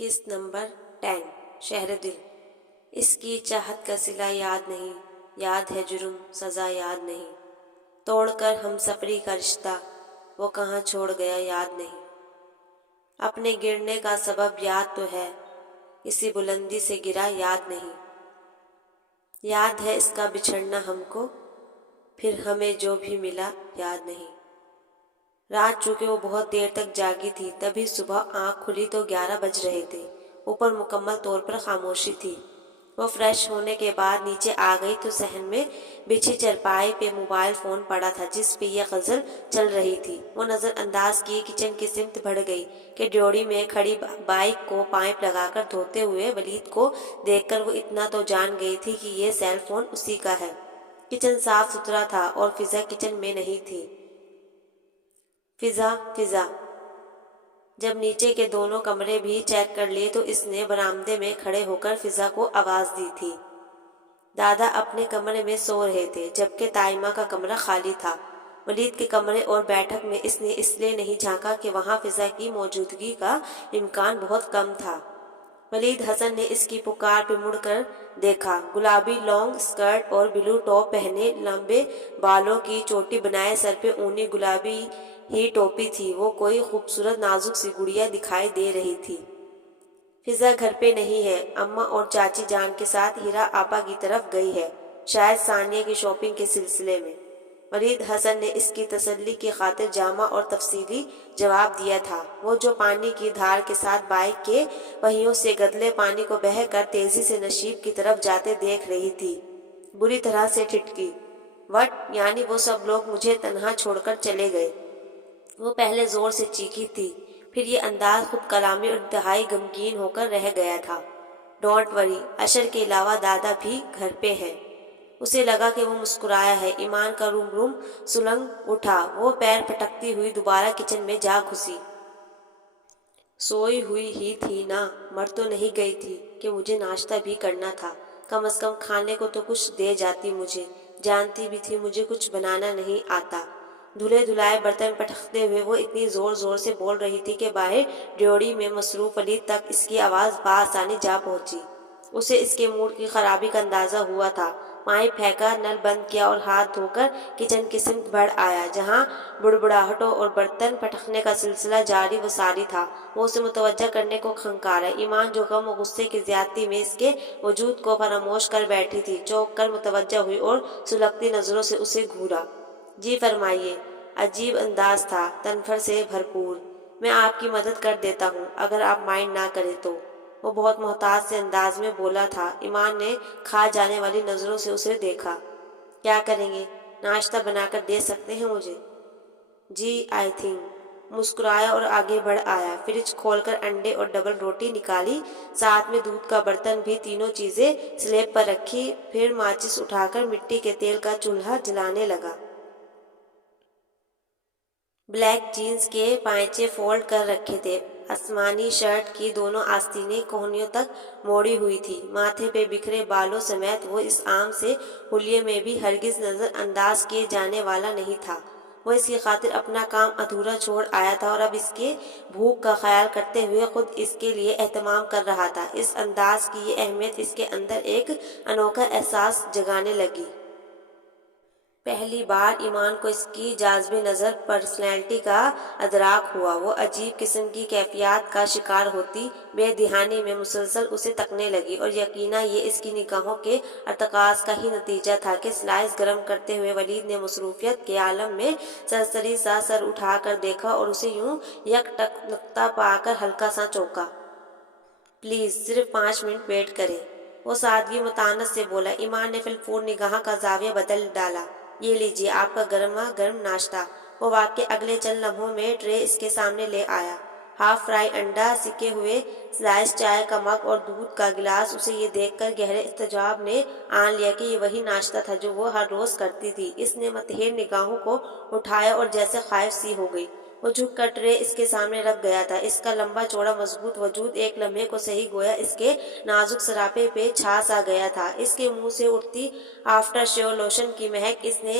قسط نمبر 10 شہر دل۔ اس کی چاہت کا صلہ یاد نہیں، یاد ہے جرم سزا یاد نہیں، توڑ کر ہم سفری کا رشتہ وہ کہاں چھوڑ گیا یاد نہیں۔ اپنے گرنے کا سبب یاد تو ہے، کسی بلندی سے گرا یاد نہیں۔ یاد ہے اس کا بچھڑنا ہم کو، پھر ہمیں جو بھی ملا یاد نہیں۔ رات چونکہ وہ بہت دیر تک جاگی تھی، تبھی صبح آنکھ کھلی تو 11 بج رہے تھے۔ اوپر مکمل طور پر خاموشی تھی۔ وہ فریش ہونے کے بعد نیچے آ گئی تو صحن میں بچھی چرپائی پہ موبائل فون پڑا تھا جس پہ یہ غزل چل رہی تھی۔ وہ نظر انداز کیے کچن کی سمت بڑھ گئی کہ ڈیوڑی میں کھڑی بائیک کو پائپ لگا کر دھوتے ہوئے ولید کو دیکھ کر وہ اتنا تو جان گئی تھی کہ یہ سیل فون اسی کا ہے۔ کچن صاف ستھرا تھا اور فضا کچن میں نہیں تھی۔ فضا جب نیچے کے دونوں کمرے بھی چیک کر لیے تو اس نے برآمدے میں کھڑے ہو کر فضا کو آواز دی تھی۔ دادا اپنے کمرے میں سو رہے تھے جبکہ تائمہ کا کمرہ خالی تھا۔ ولید کے کمرے اور بیٹھک میں اس نے اس لیے نہیں جھانکا کہ وہاں فضا کی موجودگی کا امکان بہت کم تھا۔ ولید حسن نے اس کی پکار پہ مڑ کر دیکھا۔ گلابی لانگ اسکرٹ اور بلو ٹاپ پہنے، لمبے بالوں کی چوٹی بنائے، سر پہ اونی گلابی ہی ٹوپی تھی۔ وہ کوئی خوبصورت نازک سی گڑیا دکھائی دے رہی تھی۔ فضا گھر پہ نہیں ہے، اماں اور چاچی جان کے ساتھ ہیرا آپا کی طرف گئی ہے، شاید ثانیہ کی شاپنگ کے سلسلے میں۔ ولید حسن نے اس کی تسلی کی خاطر جامع اور تفصیلی جواب دیا تھا۔ وہ جو پانی کی دھار کے ساتھ بائیک کے پہیوں سے گدلے پانی کو بہہ کر تیزی سے نشیب کی طرف جاتے دیکھ رہی تھی، بری طرح سے ٹھٹکی۔ وٹ؟ یعنی وہ سب لوگ مجھے تنہا چھوڑ کر چلے گئے؟ وہ پہلے زور سے چیخی تھی، پھر یہ انداز خود کلامی اور انتہائی غمگین ہو کر رہ گیا تھا۔ ڈونٹ وری، اشر کے علاوہ دادا بھی گھر پہ ہیں۔ اسے لگا کہ وہ مسکرایا ہے۔ ایمان کا روم روم سلنگ اٹھا۔ وہ پیر پٹکتی ہوئی دوبارہ کچن میں جا گھسی۔ سوئی ہوئی ہی تھی نا، مر تو نہیں گئی تھی کہ مجھے ناشتہ بھی کرنا تھا، کم از کم کھانے کو تو کچھ دے جاتی مجھے، جانتی بھی تھی مجھے کچھ بنانا نہیں آتا۔ دھلے دھلائے برتن پٹکتے ہوئے وہ اتنی زور زور سے بول رہی تھی کہ باہر ڈیوڑی میں مصروف ولید تک اس کی آواز بآسانی جا پہنچی۔ اسے اس کے موڈ کی خرابی کا اندازہ ہوا تھا۔ پانی پھینکا، نل بند کیا اور ہاتھ دھو کر کچن کی سمت بڑھ آیا جہاں بڑبڑاہٹوں اور برتن پٹکنے کا سلسلہ جاری و ساری تھا۔ وہ اسے متوجہ کرنے کو کھنکارا۔ ایمان جو غم و غصے کی زیادتی میں اس کے وجود کو فراموش کر بیٹھی تھی، چونک کر متوجہ ہوئی اور سلگتی نظروں سے اسے گھورا۔ جی فرمائیے۔ عجیب انداز تھا، تنفر سے بھرپور۔ میں آپ کی مدد کر دیتا ہوں اگر آپ مائنڈ نہ کریں تو، وہ بہت محتاط سے انداز میں بولا تھا۔ ایمان نے کھا جانے والی نظروں سے اسے دیکھا۔ کیا کریں گے؟ ناشتہ بنا کر دے سکتے ہیں مجھے؟ جی آئی تھنک۔ مسکرایا اور آگے بڑھ آیا۔ فریج کھول کر انڈے اور ڈبل روٹی نکالی، ساتھ میں دودھ کا برتن بھی، تینوں چیزیں سلیب پر رکھی، پھر ماچس اٹھا کر مٹی کے تیل کا چولہا جلانے لگا۔ بلیک جینز کے پائچے فولڈ کر رکھے تھے، آسمانی شرٹ کی دونوں آستینیں کوہنیوں تک موڑی ہوئی تھی۔ ماتھے پہ بکھرے بالوں سمیت وہ اس عام سے حلیے میں بھی ہرگز نظر انداز کیے جانے والا نہیں تھا۔ وہ اس کی خاطر اپنا کام ادھورا چھوڑ آیا تھا اور اب اس کے بھوک کا خیال کرتے ہوئے خود اس کے لیے اہتمام کر رہا تھا۔ اس انداز کی یہ اہمیت اس کے اندر ایک انوکھا احساس جگانے لگی۔ پہلی بار ایمان کو اس کی جاذب نظر پرسنالٹی کا ادراک ہوا۔ وہ عجیب قسم کی کیفیات کا شکار ہوتی بے دھیانی میں مسلسل اسے تکنے لگی، اور یقیناً یہ اس کی نگاہوں کے ارتکاز کا ہی نتیجہ تھا کہ سلائس گرم کرتے ہوئے ولید نے مصروفیت کے عالم میں سرسری سا سر اٹھا کر دیکھا اور اسے یوں یک ٹک نقطہ پا کر ہلکا سا چونکا۔ پلیز صرف 5 منٹ ویٹ کریں، وہ سادگی متانت سے بولا۔ ایمان نے فی الفور نگاہ کا زاویہ بدل ڈالا۔ یہ لیجیے آپ کا گرما گرم ناشتہ۔ وہ واقعی اگلے چند لمحوں میں ٹرے اس کے سامنے لے آیا۔ ہاف فرائی انڈا، سکے ہوئے سلائس، چائے کا مگ اور دودھ کا گلاس۔ اسے یہ دیکھ کر گہرے استعجاب نے آن لیا کہ یہ وہی ناشتہ تھا جو وہ ہر روز کرتی تھی۔ اس نے متحیر نگاہوں کو اٹھایا اور جیسے خائف سی ہو گئی، وہ جھک کر ٹرے اس کے سامنے رکھ گیا تھا۔ اس کا لمبا چوڑا مضبوط وجود ایک لمحے کو صحیح گویا اس کے نازک سراپے پہ چھا سا گیا تھا۔ اس کے منہ سے اٹھتی آفٹر شیو لوشن کی مہک اس نے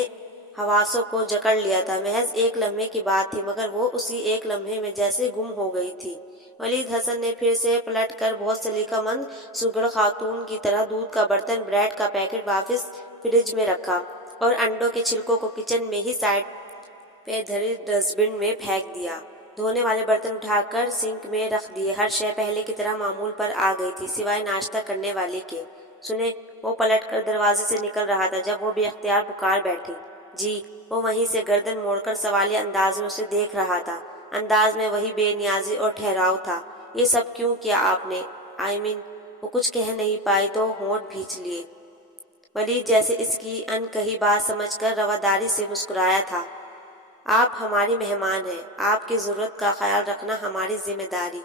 حواسوں کو جکڑ لیا تھا۔ محض ایک لمحے کی بات تھی، مگر وہ اسی ایک لمحے میں جیسے گم ہو گئی تھی۔ ولید حسن نے پھر سے پلٹ کر بہت سلیقہ مند سگڑ خاتون کی طرح دودھ کا برتن، بریڈ کا پیکٹ واپس فریج میں رکھا اور انڈوں کے چھلکوں کو کچن میں ہی سائڈ پہ دھرے ڈسٹ بن میں پھینک دیا۔ دھونے والے برتن اٹھا کر سنک میں رکھ دیے۔ ہر شے پہلے کی طرح معمول پر آ گئی تھی سوائے ناشتہ کرنے والے کے۔ سنیں، وہ پلٹ کر دروازے سے نکل رہا تھا جب وہ بے اختیار پکار بیٹھی۔ جی۔ وہ وہیں سے گردن موڑ کر سوالیہ انداز میں اسے دیکھ رہا تھا۔ انداز میں وہی بے نیازی اور ٹھہراؤ تھا۔ یہ سب کیوں کیا آپ نے؟ وہ کچھ کہہ نہیں پائی تو ہونٹ بھینچ لیے۔ ولید جیسے اس کی ان کہی بات سمجھ کر رواداری سے مسکرایا تھا۔ آپ ہماری مہمان ہیں، آپ کی ضرورت کا خیال رکھنا ہماری ذمہ داری۔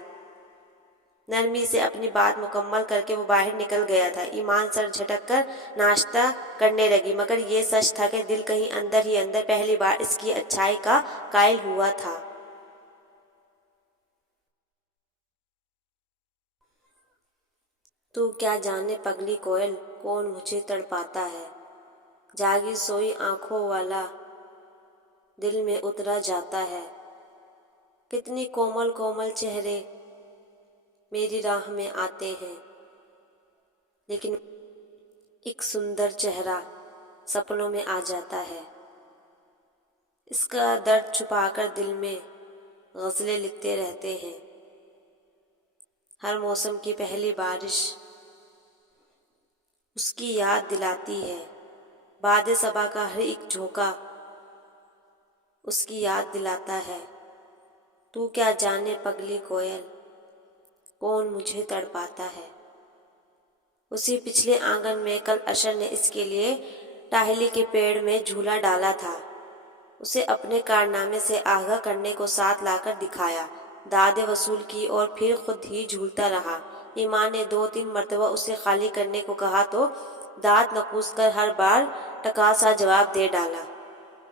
نرمی سے اپنی بات مکمل کر کے وہ باہر نکل گیا تھا۔ ایمان سر جھٹک کر ناشتہ کرنے لگی، مگر یہ سچ تھا کہ دل کہیں اندر ہی اندر پہلی بار اس کی اچھائی کا قائل ہوا تھا۔ تو کیا جانے پگلی کوئل، کون مجھے تڑپاتا ہے، جاگی سوئی آنکھوں والا دل میں اترا جاتا ہے۔ کتنی کومل کومل چہرے میری راہ میں آتے ہیں، لیکن ایک سندر چہرہ سپنوں میں آ جاتا ہے۔ اس کا درد چھپا کر دل میں غزلیں لکھتے رہتے ہیں۔ ہر موسم کی پہلی بارش اس کی یاد دلاتی ہے، باد صبا کا ہر ایک جھونکا اس کی یاد دلاتا ہے۔ تو کیا جانے پگلی کوئل، کون مجھے تڑپاتا ہے۔ اسی پچھلے آنگن میں کل اشر نے اس کے لیے ٹاہلی کے پیڑ میں جھولا ڈالا تھا۔ اسے اپنے کارنامے سے آگاہ کرنے کو ساتھ لا کر دکھایا، دادیں وصول کی اور پھر خود ہی جھولتا رہا۔ ایمان نے 2-3 مرتبہ اسے خالی کرنے کو کہا تو دانت نکوس کر ہر بار ٹکا سا جواب دے ڈالا۔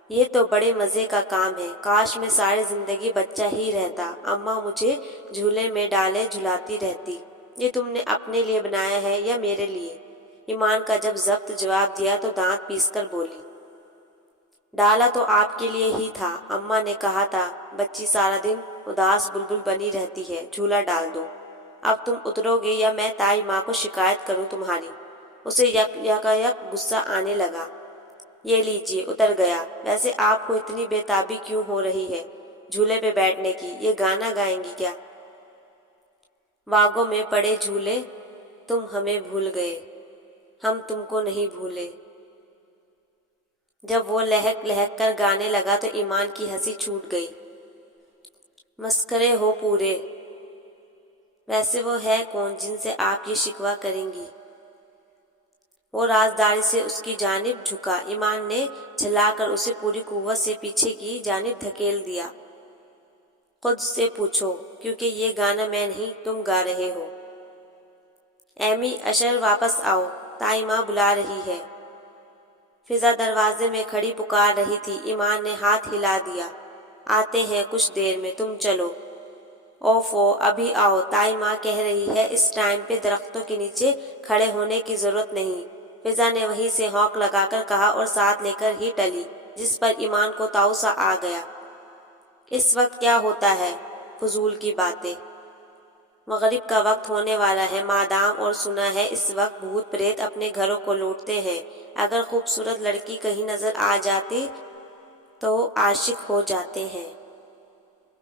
یہ تو بڑے مزے کا کام ہے، کاش میں ساری زندگی بچہ ہی رہتا، اماں مجھے جھولے میں ڈالے جھلاتی رہتی۔ یہ تم نے اپنے لیے بنایا ہے یا میرے لیے؟ ایمان کا جب ضبط جواب دیا تو دانت پیس کر بولی، ڈالا تو آپ کے لیے ہی تھا، اماں نے کہا تھا بچی سارا دن اداس بلبل بنی رہتی ہے، جھولا ڈال دو۔ اب تم اترو گے یا میں تائی ماں کو شکایت کروں تمہاری؟ اسے یک غصہ آنے لگا۔ یہ لیجیے، اتر گیا۔ ویسے آپ کو اتنی بے تابی کیوں ہو رہی ہے جھولے پہ بیٹھنے کی؟ یہ گانا گائیں گی کیا؟ باغوں میں پڑے جھولے، تم ہمیں بھول گئے، ہم تم کو نہیں بھولے۔ جب وہ لہک لہک کر گانے لگا تو ایمان کی ہنسی چھوٹ گئی۔ مسخرے ہو پورے۔ ویسے وہ ہے کون جن سے آپ یہ شکوہ کریں گی؟ وہ رازداری سے اس کی جانب جھکا۔ ایمان نے جھلا کر اسے پوری قوت سے پیچھے کی جانب دھکیل دیا۔ خود سے پوچھو، کیونکہ یہ گانا میں نہیں تم گا رہے ہو۔ ایمی، اشر واپس آؤ، تائی ماں بلا رہی ہے۔ فضا دروازے میں کھڑی پکار رہی تھی۔ ایمان نے ہاتھ ہلا دیا، آتے ہیں کچھ دیر میں، تم چلو۔ اوفو، ابھی آؤ، تائی ماں کہہ رہی ہے اس ٹائم پہ درختوں کے نیچے کھڑے ہونے کی ضرورت نہیں۔ فضا نے وہیں سے ہونک لگا کر کہا اور ساتھ لے کر ہی ٹلی، جس پر ایمان کو تاؤ سا آ گیا۔ اس وقت کیا ہوتا ہے؟ فضول کی باتیں۔ مغرب کا وقت ہونے والا ہے مادام، اور سنا ہے اس وقت بھوت پریت اپنے گھروں کو لوٹتے ہیں۔ اگر خوبصورت لڑکی کہیں نظر آ جاتی تو عاشق ہو جاتے ہیں۔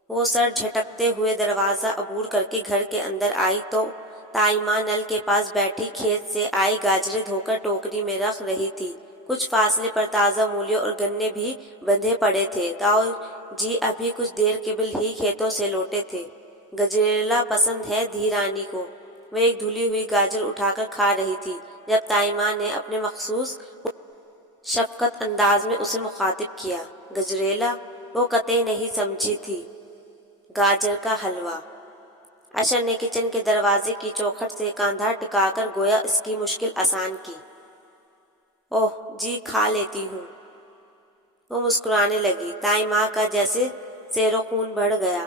وہ سر جھٹکتے ہوئے دروازہ عبور کر کے گھر کے اندر آئی تو تائی ماں نل کے پاس بیٹھی کھیت سے آئی گاجریں دھو کر ٹوکری میں رکھ رہی تھی۔ کچھ فاصلے پر تازہ مولیوں اور گنے بھی بندھے پڑے تھے۔ تاؤ جی ابھی کچھ دیر قبل ہی کھیتوں سے لوٹے تھے۔ گجریلا پسند ہے دھی رانی کو۔ وہ ایک دھلی ہوئی گاجر اٹھا کر کھا رہی تھی جب تائی ماں نے اپنے مخصوص شفقت انداز میں اسے مخاطب کیا۔ گجریلا؟ وہ قطعی نہیں سمجھی تھی۔ گاجر کا حلوہ۔ اشر نے کچن کے دروازے کی چوکھٹ سے کاندھا ٹکا کر گویا اس کی مشکل آسان کی۔ اوہ جی، کھا لیتی ہوں۔ وہ مسکرانے لگی۔ تائی ماں کا جیسے سیر و خون بڑھ گیا۔